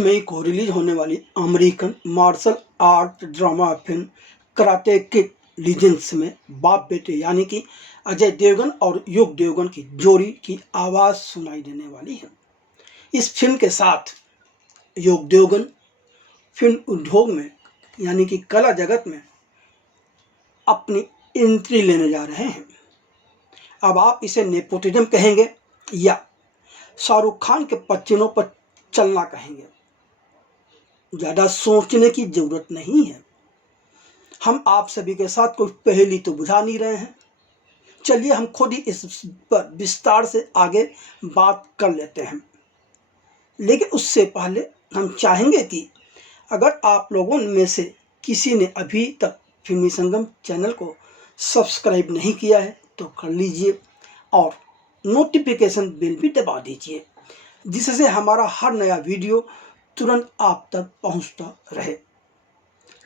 मई को रिलीज होने वाली American martial art drama film Karate Kid Legends में बाप बेटे यानी कि अजय देवगन और युग देवगन की जोड़ी की आवाज़ सुनाई देने वाली है। इस फिल्म के साथ युग देवगन फिल्म उद्योग में यानी कि कला जगत में अपनी एंट्री लेने जा रहे हैं। अब आप इसे नेपोटिज्म कहेंगे या शाहरुख खान के पच्चीनों पर चलना कहेंगे, ज़्यादा सोचने की ज़रूरत नहीं है। हम आप सभी के साथ कोई पहेली तो बुझा नहीं रहे हैं। चलिए हम खुद ही इस पर विस्तार से आगे बात कर लेते हैं, लेकिन उससे पहले हम चाहेंगे कि अगर आप लोगों में से किसी ने अभी तक फिल्मी संगम चैनल को सब्सक्राइब नहीं किया है तो कर लीजिए और नोटिफिकेशन बेल भी दबा दीजिए, जिससे हमारा हर नया वीडियो तुरंत आप तक पहुंचता रहे।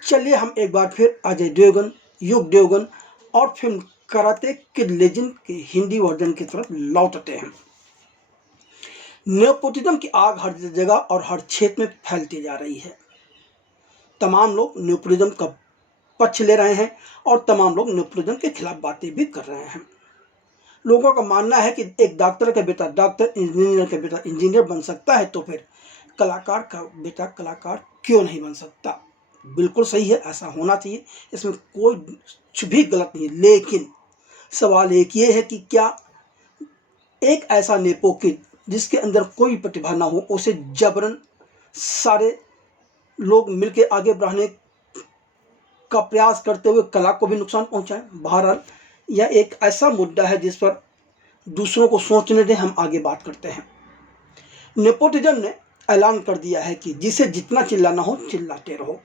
चलिए हम एक बार फिर अजय देवगन, युग देवगन और फिल्म कराटे किड लेजेंड के हिंदी वर्जन की तरफ लौटते हैं। नेपोटिज्म की आग हर जगह और हर क्षेत्र में फैलती जा रही है। तमाम लोग नेपोटिज्म का पक्ष ले रहे हैं और तमाम लोग नेपोटिज्म के खिलाफ बातें भी कर रहे हैं। लोगों का मानना है कि एक डॉक्टर का बेटा डॉक्टर, इंजीनियर का बेटा इंजीनियर बन सकता है, तो फिर कलाकार का बेटा कलाकार क्यों नहीं बन सकता। बिल्कुल सही है, ऐसा होना चाहिए, इसमें कोई कुछ भी गलत नहीं। लेकिन सवाल एक ये है कि क्या एक ऐसा नेपो किड जिसके अंदर कोई प्रतिभा ना हो, उसे जबरन सारे लोग मिलकर आगे बढ़ाने का प्रयास करते हुए कला को भी नुकसान पहुंचाएं। बहरहाल यह एक ऐसा मुद्दा है जिस पर दूसरों को सोचने दें, हम आगे बात करते हैं। नेपोटिज्म ने ऐलान कर दिया है कि जिसे जितना चिल्लाना हो चिल्लाते रहो,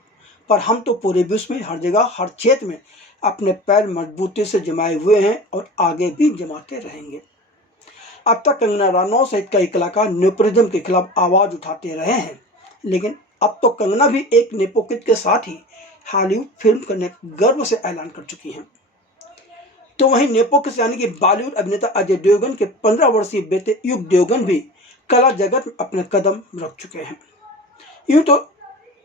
पर हम तो पूरे विश्व में हर जगह हर क्षेत्र में अपने पैर मजबूती से जमाए हुए हैं और आगे भी जमाते रहेंगे। अब तक कंगना रनौत सहित कई कलाकार नेपोटिज्म के खिलाफ आवाज़ उठाते रहे हैं, लेकिन अब तो कंगना भी एक नेपो किड के साथ ही हॉलीवुड फिल्म करने गर्व से ऐलान कर चुकी हैं। तो वहीं नेपो किड यानी कि बॉलीवुड अभिनेता अजय देवगन के 15 वर्षीय बेटे युग देवगन भी कला जगत में अपने कदम रख चुके हैं। यूँ तो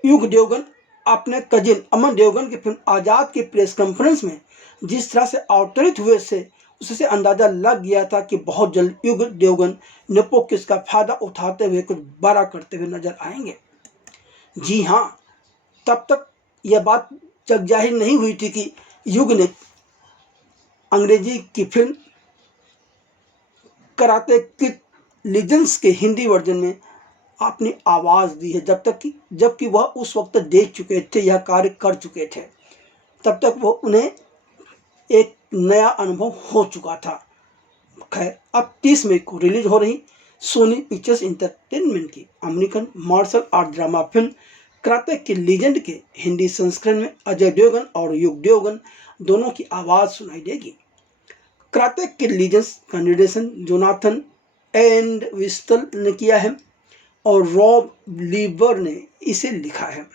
युग देवगन अपने कजिन अमन देवगन की फिल्म आज़ाद की प्रेस कॉन्फ्रेंस में जिस तरह से अवतरित हुए से उससे अंदाज़ा लग गया था कि बहुत जल्द युग देवगन नेपो किड का फायदा उठाते हुए कुछ बड़ा करते हुए नजर आएंगे। जी हाँ, तब तक यह बात जग जाहिर नहीं हुई थी कि युग ने अंग्रेजी की फिल्म कराटे किड लीजेंड्स के हिंदी वर्जन में अपनी आवाज़ दी है। जबकि वह उस वक्त देख चुके थे, यह कार्य कर चुके थे, तब तक वो उन्हें एक नया अनुभव हो चुका था। खैर, अब 30 मई को रिलीज हो रही सोनी पिक्चर्स इंटरटेनमेंट की American martial art drama film Karate Kid Legend के हिंदी संस्करण में अजय देवगन और युग देवगन दोनों की आवाज़ सुनाई देगी। कराटे किड लीजेंड्स का निर्देशन जोनाथन एंड विस्टल ने किया है और रॉब लीवर ने इसे लिखा है।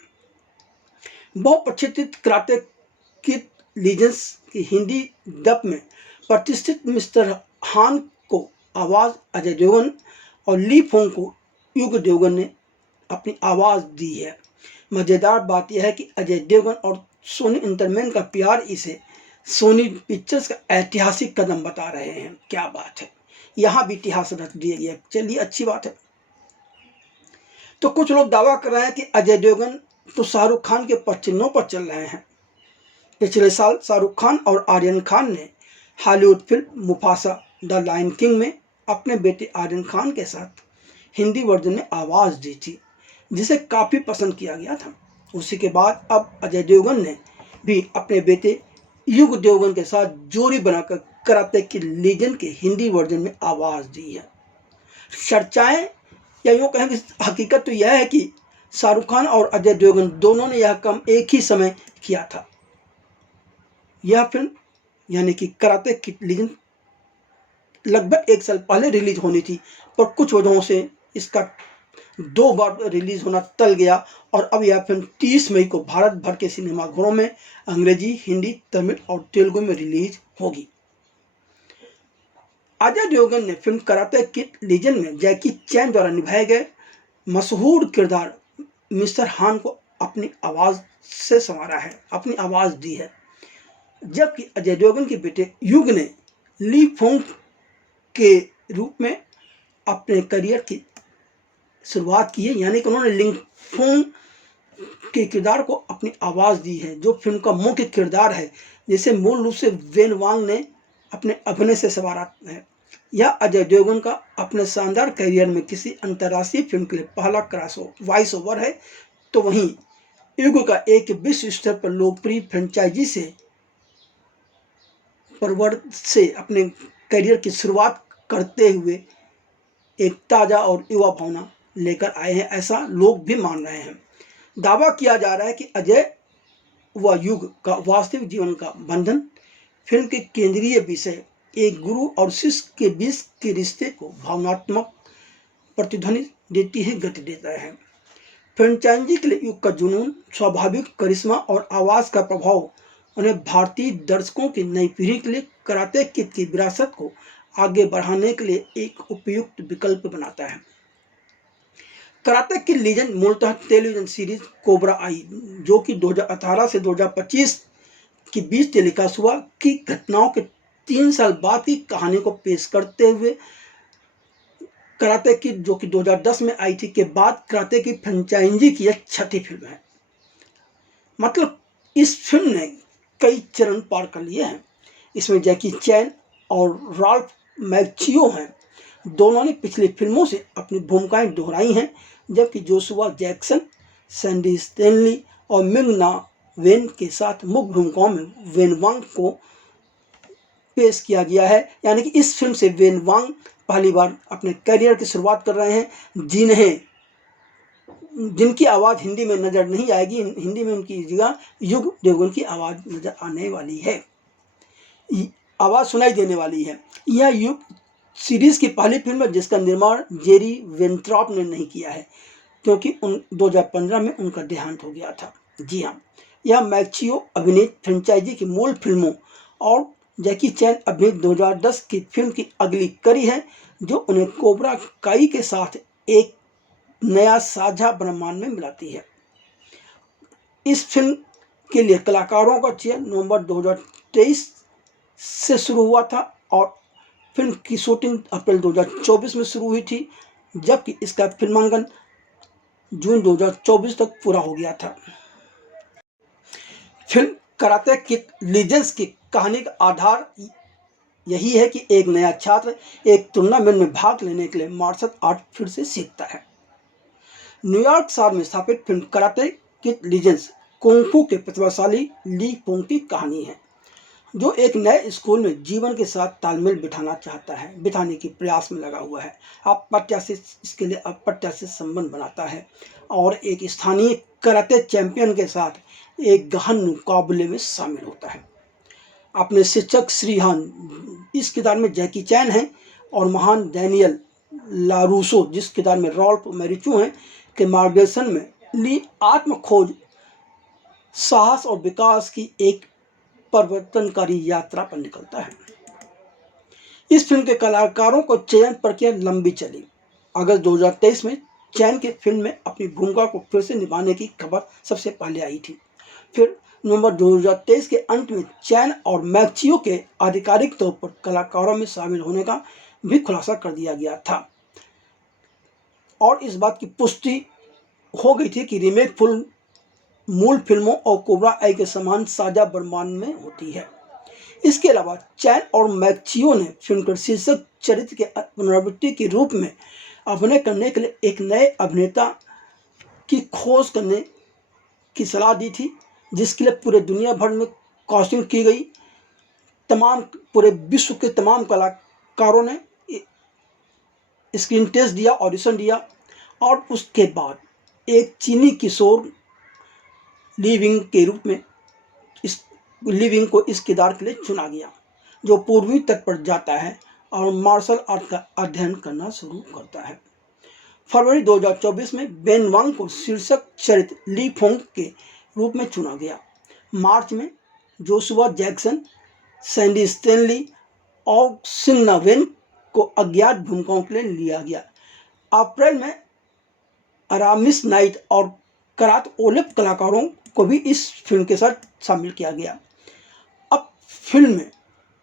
बहुप्रचलित कराटे किड लीजेंड्स की हिंदी डब में प्रतिष्ठित मिस्टर हान को आवाज़ अजय देवगन और ली फोंग को युग देवगन ने अपनी आवाज़ दी है। मज़ेदार बात यह है कि अजय देवगन और सोनी इंटरटेनमेंट का प्यार इसे सोनी पिक्चर्स का ऐतिहासिक कदम बता रहे हैं। क्या बात है, यहाँ भी इतिहास रख दिया गया। चलिए, अच्छी बात है। तो कुछ लोग दावा कर रहे हैं कि अजय देवगन तो शाहरुख खान के पच्चीनों पर चल रहे हैं। पिछले साल शाहरुख खान और आर्यन खान ने Hollywood film Mufasa the Lion King में अपने बेटे आर्यन खान के साथ हिंदी वर्जन में आवाज़ दी थी, जिसे काफ़ी पसंद किया गया था। उसी के बाद अब अजय देवगन ने भी अपने बेटे युग देवगन के साथ जोड़ी बनाकर कराटे किड लीजेंड के हिंदी वर्जन में आवाज़ दी है। चर्चाएं या यूँ कहें कि हकीकत तो यह है कि शाहरुख खान और अजय देवगन दोनों ने यह काम एक ही समय किया था। यह फिल्म यानी कि कराटे किड लीजेंड लगभग 1 साल पहले रिलीज होनी थी, पर कुछ वजहों से इसका 2 बार रिलीज होना टल गया और अब यह फिल्म 30 मई को भारत भर के सिनेमाघरों में अंग्रेजी, हिंदी, तमिल और तेलुगु में रिलीज होगी। अजय देवगन ने फिल्म कराटे किड लीजेंड में जैकी चैन द्वारा निभाए गए मशहूर किरदार मिस्टर हान को अपनी आवाज़ से संवारा है, अपनी आवाज़ दी है, जबकि अजय देवगन के बेटे युग ने ली फोंग के रूप में अपने करियर की शुरुआत की है, यानी कि उन्होंने लिंग फोंग के किरदार को अपनी आवाज़ दी है, जो फिल्म का मुख्य किरदार है, जिसे मूल रूप से वेन वांग ने अपने अभिनय से संवारा है। यह अजय देवगन का अपने शानदार करियर में किसी अंतर्राष्ट्रीय फिल्म के लिए पहला वॉइस ओवर है, तो वहीं युग का एक विश्व स्तर पर लोकप्रिय फ्रेंचाइजी से अपने करियर की शुरुआत करते हुए एक ताज़ा और युवा भावना लेकर आए हैं, ऐसा लोग भी मान रहे हैं। दावा किया जा रहा है कि अजय व युग का वास्तविक जीवन का बंधन फिल्म के केंद्रीय विषय एक गुरु और शिष्य के बीच के रिश्ते को भावनात्मक प्रतिध्वनि देती है, गति देता है। फ्रेंचाइजी के लिए युग का जुनून, स्वाभाविक करिश्मा और आवाज़ का प्रभाव उन्हें भारतीय दर्शकों की नई पीढ़ी के लिए कराटे किड की विरासत को आगे बढ़ाने के लिए एक उपयुक्त विकल्प बनाता है। कराटे किड लीजेंड मूलतः टेलीविजन सीरीज कोबरा आई, जो कि 2018 से 2025 के बीच टेलीकास्ट हुआ, की घटनाओं के 3 साल बाद की कहानी को पेश करते हुए कराटे किड, जो कि 2010 में आई थी, के बाद कराटे की फ्रेंचाइजी की यह छठी फिल्म है। मतलब इस फिल्म ने कई चरण पार कर लिए हैं। इसमें जैकी चैन और राल्फ मैक्चियो हैं, दोनों ने पिछली फिल्मों से अपनी भूमिकाएं दोहराई हैं, जबकि जोशुआ जैक्सन, सैंडी स्टैनली और मिंग ना वेन के साथ मुख्य भूमिकाओं में वेन वांग को पेश किया गया है। यानी कि इस फिल्म से वेन वांग पहली बार अपने करियर की शुरुआत कर रहे हैं, जिनकी आवाज़ हिंदी में नज़र नहीं आएगी। हिंदी में उनकी जगह युग देवगन की आवाज़ नज़र आने वाली है, आवाज़ सुनाई देने वाली है। यह युग सीरीज़ की पहली फिल्म है जिसका निर्माण जेरी वेंट्रॉप ने नहीं किया है, क्योंकि 2015 में उनका देहांत हो गया था। जी हाँ, यह मैक्चियो अभिनीत फ्रेंचाइजी की मूल फिल्मों और जैकी चैन अभिनीत 2010 की फिल्म की अगली कड़ी है, जो उन्हें कोबरा काई के साथ एक नया साझा ब्रह्मांड में मिलाती है। इस फिल्म के लिए कलाकारों का चयन नवंबर 2023 से शुरू हुआ था और फिल्म की शूटिंग अप्रैल 2024 में शुरू हुई थी, जबकि इसका फिल्मांकन जून 2024 तक पूरा हो गया था। फिल्म कराटे किड लीजेंड्स की कहानी का आधार यही है कि एक नया छात्र एक टूर्नामेंट में भाग लेने के लिए मार्शल आर्ट फिर से सीखता है। न्यूयॉर्क शहर में स्थापित film Karate Kid legends kung fu के प्रतिभाशाली ली फोंग की कहानी है, जो एक नए स्कूल में जीवन के साथ तालमेल बिठाने के प्रयास में लगा हुआ है। इसके लिए अप्रत्याशित संबंध बनाता है और एक स्थानीय कराटे चैंपियन के साथ एक गहन मुकाबले में शामिल होता है। अपने शिक्षक श्री हान, इस किरदार में जैकी चैन हैं, और महान डैनियल लारूसो, जिस किरदार में रॉल्फ मैरिचो हैं, के मार्गदर्शन में ली आत्म खोज, साहस और विकास की एक परिवर्तनकारी यात्रा पर निकलता है। इस फिल्म के कलाकारों को चयन प्रक्रिया लंबी चली। अगस्त 2023 में चैन के फिल्म में अपनी भूमिका को फिर से निभाने की खबर सबसे पहले आई थी। फिर नवंबर 2023 के अंत में चैन और मैक्चियो के आधिकारिक तौर पर कलाकारों में शामिल होने का भी खुलासा कर दिया गया था, और इस बात की पुष्टि हो गई थी कि रीमेक फिल्म मूल फिल्मों और कोबरा आई के समान साझा ब्रह्मांड में होती है। इसके अलावा चैन और मैक्चियो ने फिल्म के शीर्षक चरित्र के पुनरावृत्ति के रूप में अभिनय करने के लिए एक नए अभिनेता की खोज करने की सलाह दी थी, जिसके लिए पूरे दुनिया भर में कास्टिंग की गई। पूरे विश्व के तमाम कलाकारों ने स्क्रीन टेस्ट दिया, ऑडिशन दिया, और उसके बाद एक चीनी किशोर लीविंग के रूप में लीविंग को इस किरदार के लिए चुना गया, जो पूर्वी तट पर जाता है और मार्शल आर्ट का अध्ययन करना शुरू करता है। फरवरी 2024 में वेन वांग को शीर्षक चरित्र ली फोंग के रूप में चुना गया। मार्च में जोशुआ जैक्सन, सैंडी स्टैनली और सिंग ना वेन को अज्ञात भूमिकाओं के लिए लिया गया। अप्रैल में अरामिस नाइट और करात ओलिव कलाकारों को भी इस फिल्म के साथ शामिल किया गया। अब फिल्म में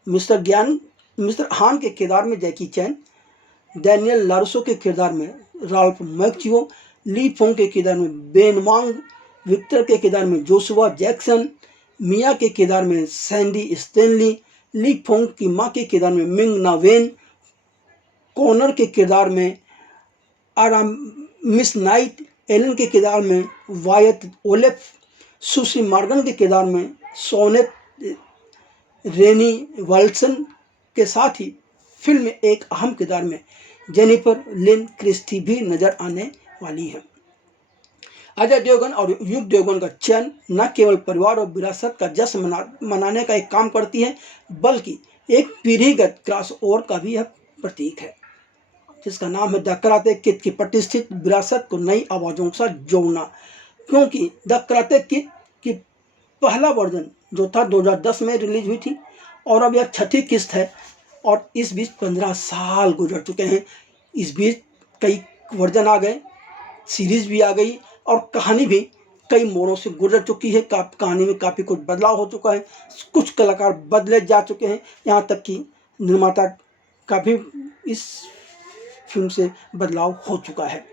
मिस्टर हान के किरदार में जैकी चैन, डैनियल लारुसो के किरदार में राल्फ मैक्चियो, ली फोंग के किरदार में बेन वांग, विक्टर के किरदार में जोशुआ जैक्सन, मिया के किरदार में सैंडी स्टेनली, ली फोंग की माँ के किरदार में मिंग ना वेन, कॉनर के किरदार में आरामिस नाइट, एलन के किरदार में वायत ओलेफ, सुसी मॉर्गन के किरदार में सोनेट रेनी वाल्सन के साथ ही फिल्म में एक अहम किरदार में जेनिफर लिन क्रिस्टी भी नजर आने वाली है। अजय देवगन और युग देवगन का चयन न केवल परिवार और विरासत का जश्न मनाने का एक काम करती है, बल्कि एक पीढ़ीगत क्रॉसओवर का भी यह प्रतीक है, जिसका नाम है द कराटे किड की प्रतिष्ठित विरासत को नई आवाज़ों के साथ जोड़ना। क्योंकि द कराटे किड की पहला वर्जन जो था 2010 में रिलीज हुई थी और अब यह छठी किस्त है और इस बीच 15 साल गुजर चुके हैं। इस बीच कई वर्जन आ गए, सीरीज भी आ गई और कहानी भी कई मोड़ों से गुजर चुकी है। कहानी में काफ़ी कुछ बदलाव हो चुका है, कुछ कलाकार बदले जा चुके हैं, यहाँ तक कि निर्माता का भी इस फिल्म से बदलाव हो चुका है।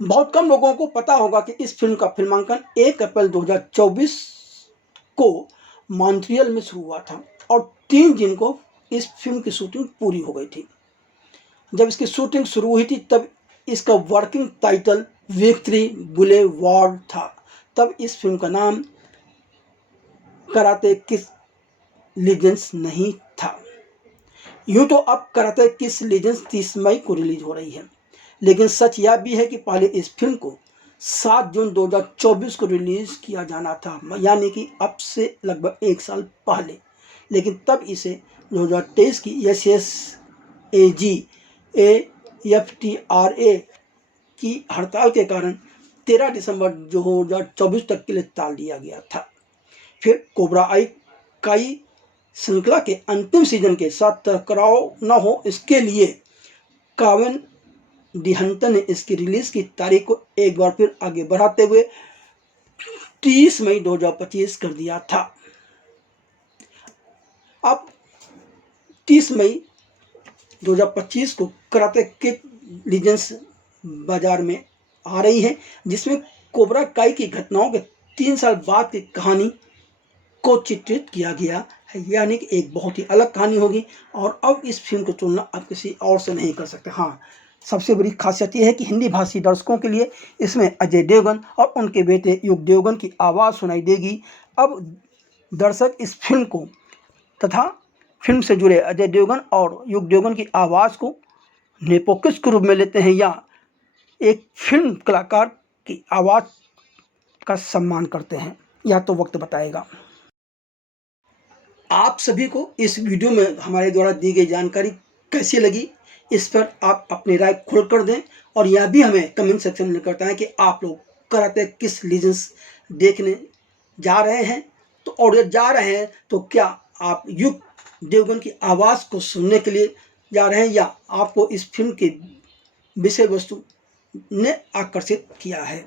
बहुत कम लोगों को पता होगा कि इस फिल्म का फिल्मांकन 1 अप्रैल 2024 को मॉन्ट्रियल में शुरू हुआ था और 3 जून को इस फिल्म की शूटिंग पूरी हो गई थी। जब इसकी शूटिंग शुरू हुई थी तब इसका वर्किंग टाइटल विक्ट्री बुलेवार्ड था। तब इस फिल्म का नाम कराटे किड लीजेंड्स नहीं था। यूँ तो अब कराटे किड लीजेंड्स 30 मई को रिलीज हो रही है, लेकिन सच यह भी है कि पहले इस फिल्म को 7 जून 2024 को रिलीज किया जाना था, यानी कि अब से लगभग 1 साल पहले। लेकिन तब इसे 2023 की SSAG AFTRA की हड़ताल के कारण 13 दिसंबर 2024 तक के लिए टाल दिया गया था। फिर कोबरा काई श्रृंखला के अंतिम सीजन के साथ टकराव न हो, इसके लिए कावन डिहंटन ने इसकी रिलीज की तारीख को एक बार फिर आगे बढ़ाते हुए 30 मई 2025 कर दिया था। अब 30 मई 2025 को कराटे किड लीजेंड्स बाजार में आ रही है, जिसमें कोबरा काई की घटनाओं के 3 साल बाद की कहानी को चित्रित किया गया है, यानी कि एक बहुत ही अलग कहानी होगी। और अब इस फिल्म को तुलना आप किसी और से नहीं कर सकते। हाँ, सबसे बड़ी खासियत यह है कि हिंदी भाषी दर्शकों के लिए इसमें अजय देवगन और उनके बेटे युग देवगन की आवाज़ सुनाई देगी। अब दर्शक इस फिल्म को तथा फिल्म से जुड़े अजय देवगन और युग देवगन की आवाज़ को नेपोकिस्ट के रूप में लेते हैं या एक फिल्म कलाकार की आवाज़ का सम्मान करते हैं, यह तो वक्त बताएगा। आप सभी को इस वीडियो में हमारे द्वारा दी गई जानकारी कैसी लगी, इस पर आप अपनी राय खुल कर दें और यह भी हमें कमेंट सेक्शन में लिखकर बताएं कि आप लोग कराटे किड लीजेंड्स देखने जा रहे हैं और जा रहे हैं तो क्या आप युग देवगन की आवाज़ को सुनने के लिए जा रहे हैं या आपको इस फिल्म की विषय वस्तु ने आकर्षित किया है।